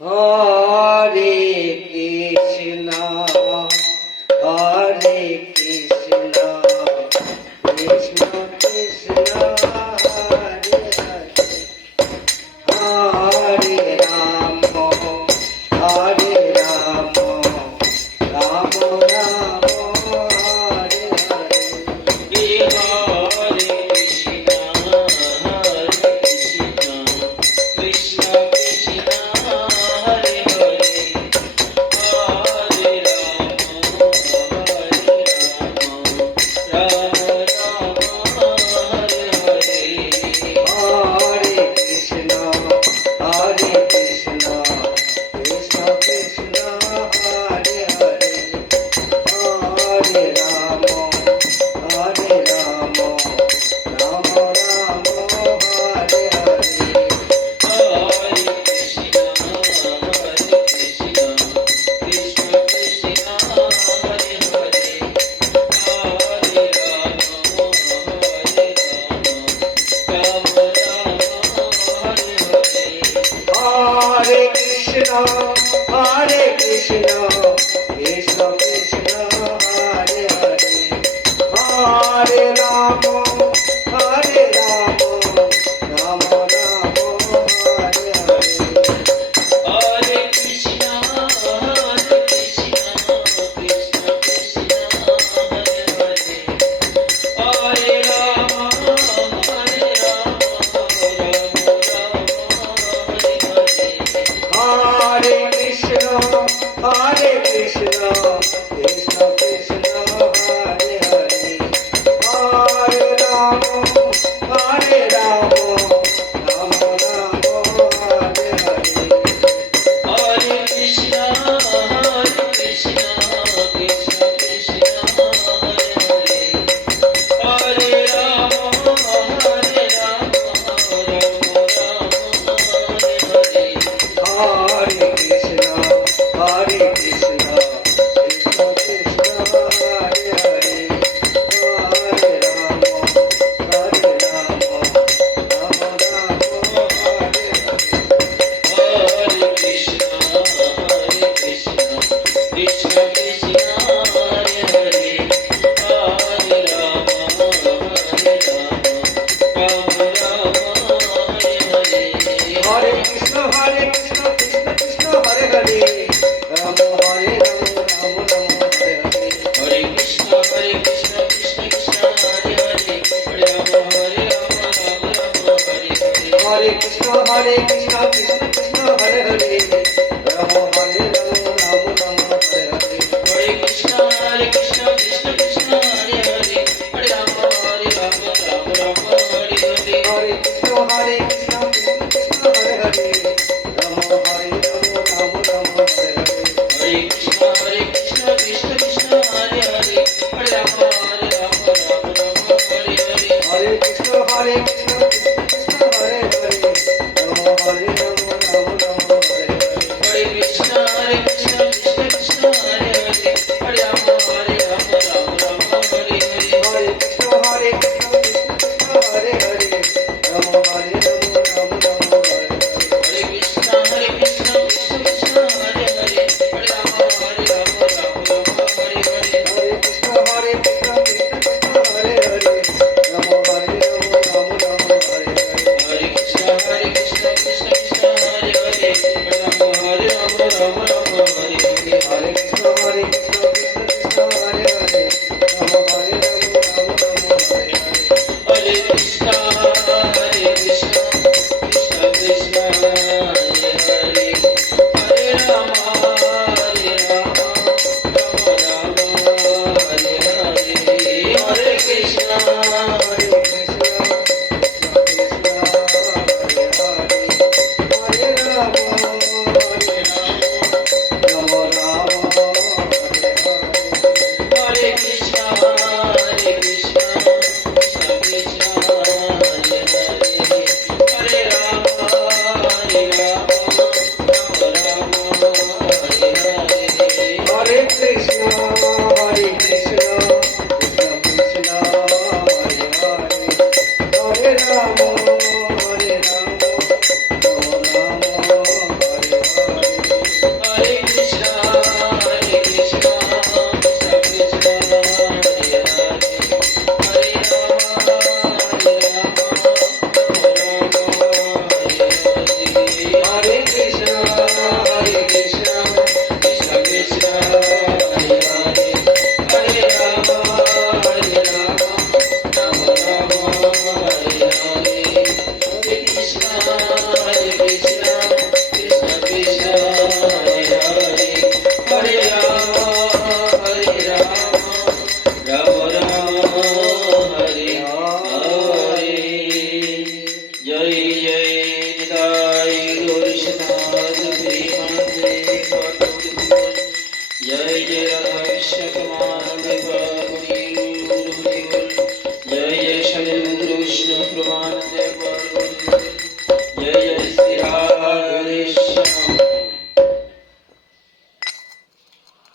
হরে কৃষ্ণ হরে কৃষ্ণ কৃষ্ণ কৃষ্ণ হরে হরে হরে রাম হরে রাম রাম রাম হরে হরে হরে কৃষ্ণ কৃষ্ণ কৃষ্ণ হরে হরে হরে রাম রাম রাম হরে হরে হরে কৃষ্ণ কৃষ্ণ কৃষ্ণ কৃষ্ণ হরে হরে হরে রাম রাম রাম হরে হরে হরে কৃষ্ণ কৃষ্ণ কৃষ্ণ হরে হরে হরে রাম রাম হরে হরে হরে কৃষ্ণ কৃষ্ণ কৃষ্ণ কৃষ্ণ হরে হরে হরে রাম রাম রাম হরে হরে হরে কৃষ্ণ কৃষ্ণ কৃষ্ণ হরে হরে হরে রাম রাম হরে হরে হরে কৃষ্ণ কৃষ্ণ কৃষ্ণ কৃষ্ণ হরে হরে হরে রাম রাম রাম হরে হরে হরে কৃষ্ণ কৃষ্ণ কৃষ্ণ কৃষ্ণ হরে হরে হরে রাম রাম রাম হরে হরে হরে কৃষ্ণ কৃষ্ণ কৃষ্ণ কৃষ্ণ হরে হরে হরে রাম রাম রাম রাম হরে হরে হরে কৃষ্ণ কৃষ্ণ কৃষ্ণ হরে হরে হরে রাম রাম রাম হরে হরে হরে কৃষ্ণ কৃষ্ণ কৃষ্ণ হরে হরে রাম হরে রাম রাম রাম হরে হরে হরে কৃষ্ণ কৃষ্ণ কৃষ্ণ হরে হরে হরে রাম রাম রাম হরে হরে হরে কৃষ্ণ কৃষ্ণ কৃষ্ণ হরে হরে রাম হরে রাম রাম রাম হরে হরে হরে কৃষ্ণ কৃষ্ণ কৃষ্ণ হরে হরে হরে রাম রাম রাম হরে হরে হরে কৃষ্ণ কৃষ্ণ কৃষ্ণ হরে হরে রাম হরে রাম রাম রাম হরে হরে হরে কৃষ্ণ কৃষ্ণ কৃষ্ণ হরে হরে হরে রাম রাম হরে হরে হরে কৃষ্ণ কৃষ্ণ কৃষ্ণ হরে হরে রাম হরে রাম রাম রাম হরে হরে হরে কৃষ্ণ কৃষ্ণ কৃষ্ণ হরে হরে হরে রাম রাম রাম হরে হরে হরে কৃষ্ণ কৃষ্ণ কৃষ্ণ হরে হরে রাম হরে রাম রাম রাম হরে হরে হরে কৃষ্ণ কৃষ্ণ কৃষ্ণ হরে হরে হরে রাম রাম হরে হরে হরে কৃষ্ণ কৃষ্ণ কৃষ্ণ হরে হরে রাম হরে রাম রাম রাম হরে হরে হরে কৃষ্ণ কৃষ্ণ কৃষ্ণ হরে হরে হরে রাম রাম রাম হরে হরে হরে কৃষ্ণ কৃষ্ণ কৃষ্ণ হরে হরে রাম হরে রাম রাম রাম হরে হরে হরে কৃষ্ণ কৃষ্ণ কৃষ্ণ হরে হরে হরে রাম রাম রাম হরে হরে হরে কৃষ্ণ হরে কৃষ্ণ কৃষ্ণ কৃষ্ণ হরে হরে হরে রাম হরে রাম রাম হরে হরে হরে কৃষ্ণ কৃষ্ণ কৃষ্ণ হরে হরে হরে রাম রাম রাম হরে হরে হরে কৃষ্ণ কৃষ্ণ কৃষ্ণ হরে হরে হরে রাম রাম রাম হরে হরে जय राधा कृष्ण परमानंद हरि बोल हरि बोल जय जय शैलेंद्र विष्णु परमानंद हरि बोल जय जय श्री राधे श्याम